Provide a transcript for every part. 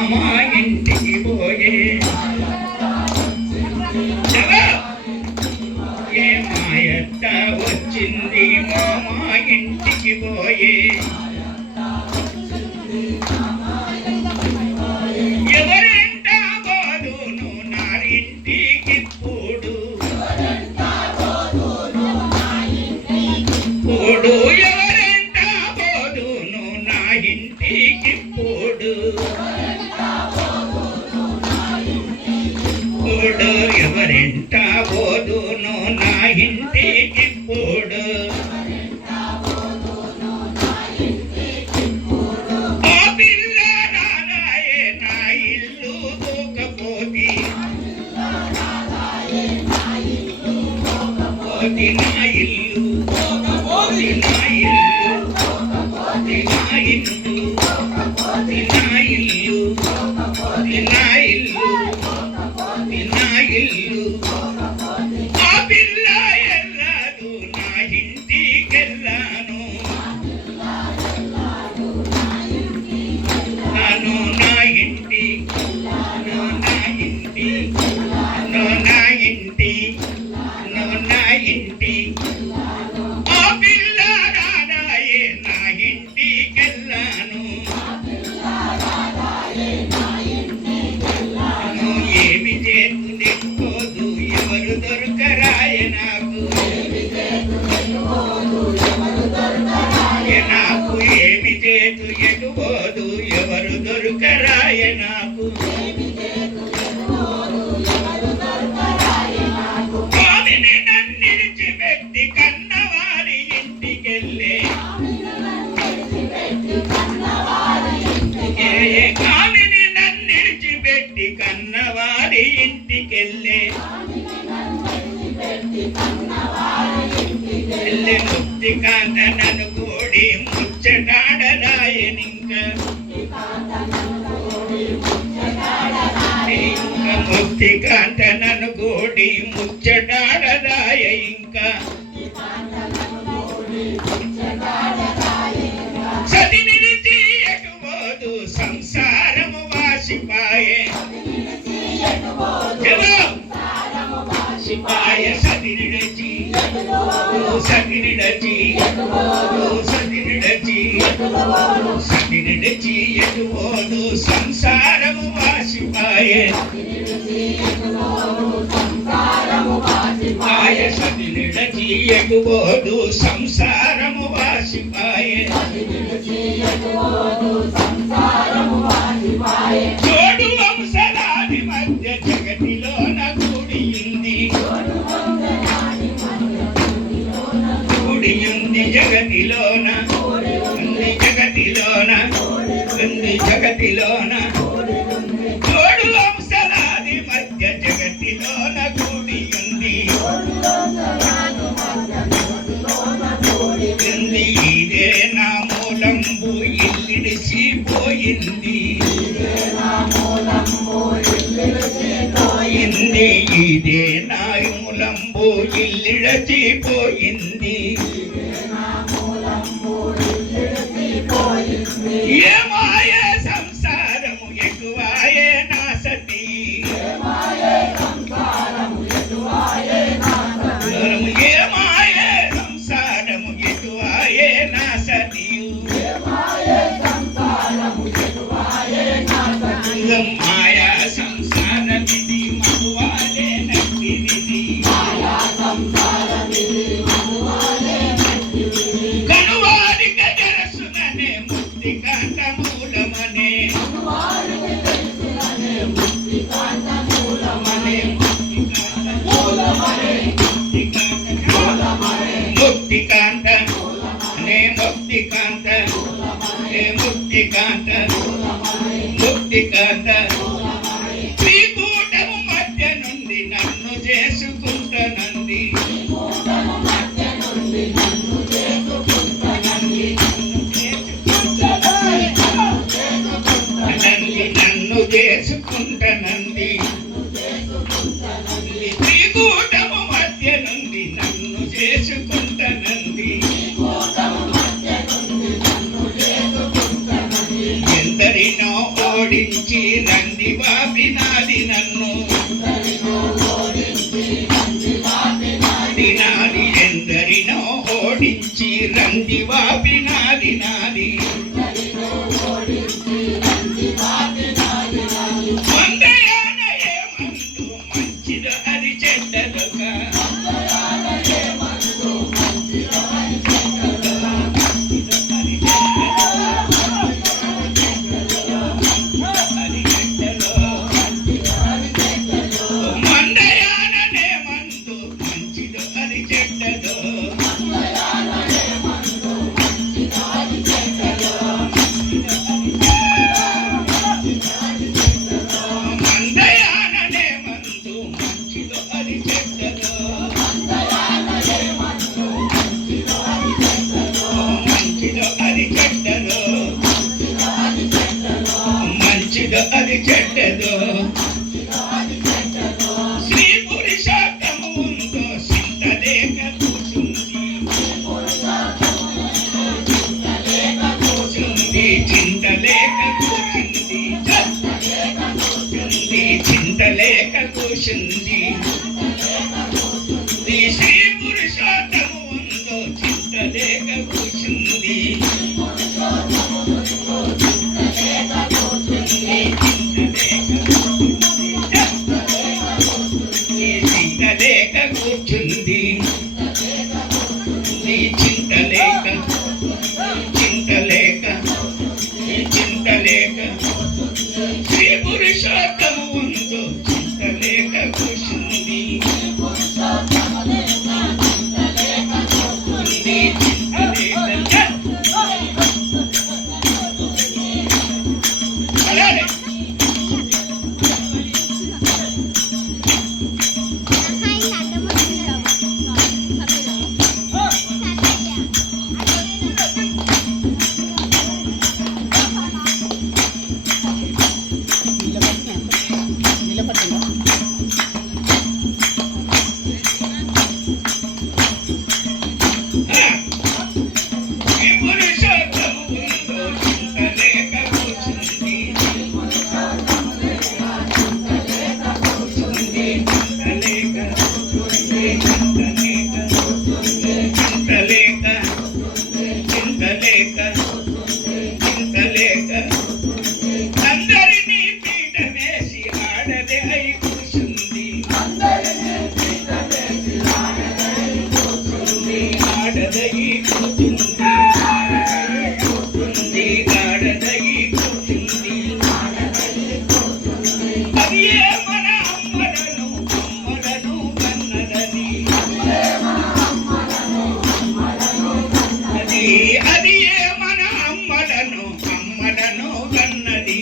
మామ ఇంటికి పోయే ఏ మాయత్త వచ్చింది మామ ఇంటికి పోయే ఎవరెంట పోదును నారింటికి పూడు పూడు ఎవరెంట పోదును నా ఇంటికి పూడు పూడు ఎవరెంట పోదును నా ఇంటికి పూడు నా ఇల్లు నా ఇల్లు నా ఇల్లు నా ఇల్లు నా ఇల్లు నా ఇల్లు ఆ పిల్ల ఎల్లాదు నా ఇంటికెళ్ళాను నాను నా ఇంటి నా ఇంటి నా ఇంటి నా ఇంటి ఆ పిల్ల రాడాయే నా ఇంటికెళ్ళాను ఏమి చేతులెట్టుకోదు ఎవరు దొరకరాయే నాకు నాకు ఏమి చేతు ఎటుపోదు ఎవరు దొరకరాయే నాకు కామిని నన్నిడిచిపెట్టి కన్నవారి ఇంటికెళ్ళే ముక్తి కాంత నన్ను కూడి ముచ్చటాడరాయనింక ముక్తి కాంత నన్ను కూడి ముచ్చటాడరాయ ఇంకా సతి నిలిచి ఎటుపోదు సంసారము వాసిపాయే సిపాయ సతి నిలిచి సతి నిలిచి సతి నిలిచి సతి నిలిచి ఎటుపోదు సంసారము వాసిపాయే ఆయ సతి నిలిచి ఎటుపోదు సంసారము వాసిపాయే జోడు వంశలాది మధ్య జగతిలోన కూడియుంది కూడియుంది జగతిలోన ఉంది జగతిలోన ఉంది జగతిలోన జోడు వంశలాది మధ్య జగతిలోన కూడియుంది ఇదే నా మూలంబు ఇల్లిడిసిపోయింది ఇదే నా మూలంబు ఇల్లిడిసిపోయింది ఏమాయే సంసారము ఎక్కువాయే నా సతీ ఏమాయే సంసారము ఎక్కువాయే నా సతియు మాయా సంసారమిది మగువాలే నట్టిది కనువారి గజరసుననే ముక్తి కాంత మూలమనే ముక్తి కాంత నే ముక్తి కాంత నే ముక్తి కాంత ముక్తి కాంత త్రికూటము మధ్య నుండి నన్ను చేసుకుంటనంది నన్ను చేసుకుంటనంది త్రికూటము మధ్య నుండి నన్ను చేసుకుంటనంది ఎందరినో ఓడించి ఓడించి రంది బాపినాది నన్ను నాది ఎందరినో ఓడించి రంది బాపినాది నాది మందయాన ఏమందు మంచిదో అది చెడ్డదొక అది చెడ్డదో శ్రీ పురుషోత్తము ఉందో చింతలేక కూర్చుంది చింతలేక కూర్చుంది చింతలేక కూర్చుంది శ్రీ పురుషోత్తము ఉందో చింతలేక కూర్చుంది చింతలేక కూర్చుంది చింతలేక చింతలేక చింతలేక శ్రీ పురుషోత్తము ఉందో చింతలేక కూర్చుంది అందరినీ పీట వేసి ఆడదే అయి కూర్చుంది ఆడదయి కూర్చుంది ఆడదయి కూర్చుంది అది ఏ మన అమ్మలను కన్నదని అది ఏ మన అమ్మలను కన్నది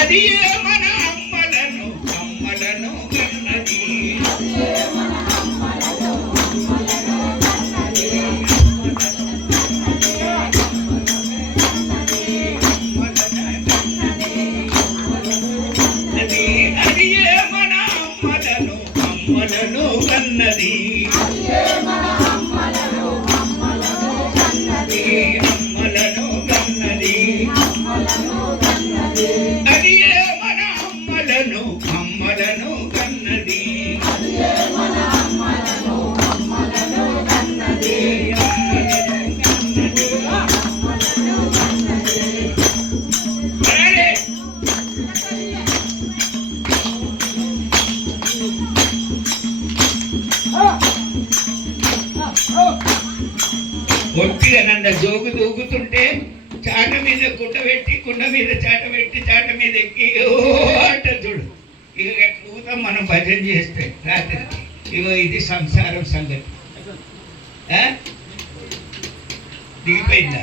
అది ఏ మన అమ్మలను కన్నది అది ఏ మన అమ్మలను కన్నది అమ్మలను కన్నది అది ఏ మన అమ్మలను కన్నది ఒట్టిగా నన్ను జోగు దూకుతుంటే చాట మీద కుండ పెట్టి కుండ మీద చాట పెట్టి చాట మీద ఎక్కి అంట చూడు. ఇక ఊతం మనం భజన చేస్తే రాత్రికి ఇగో ఇది సంసారం సంగతి దిగిపోయిందా?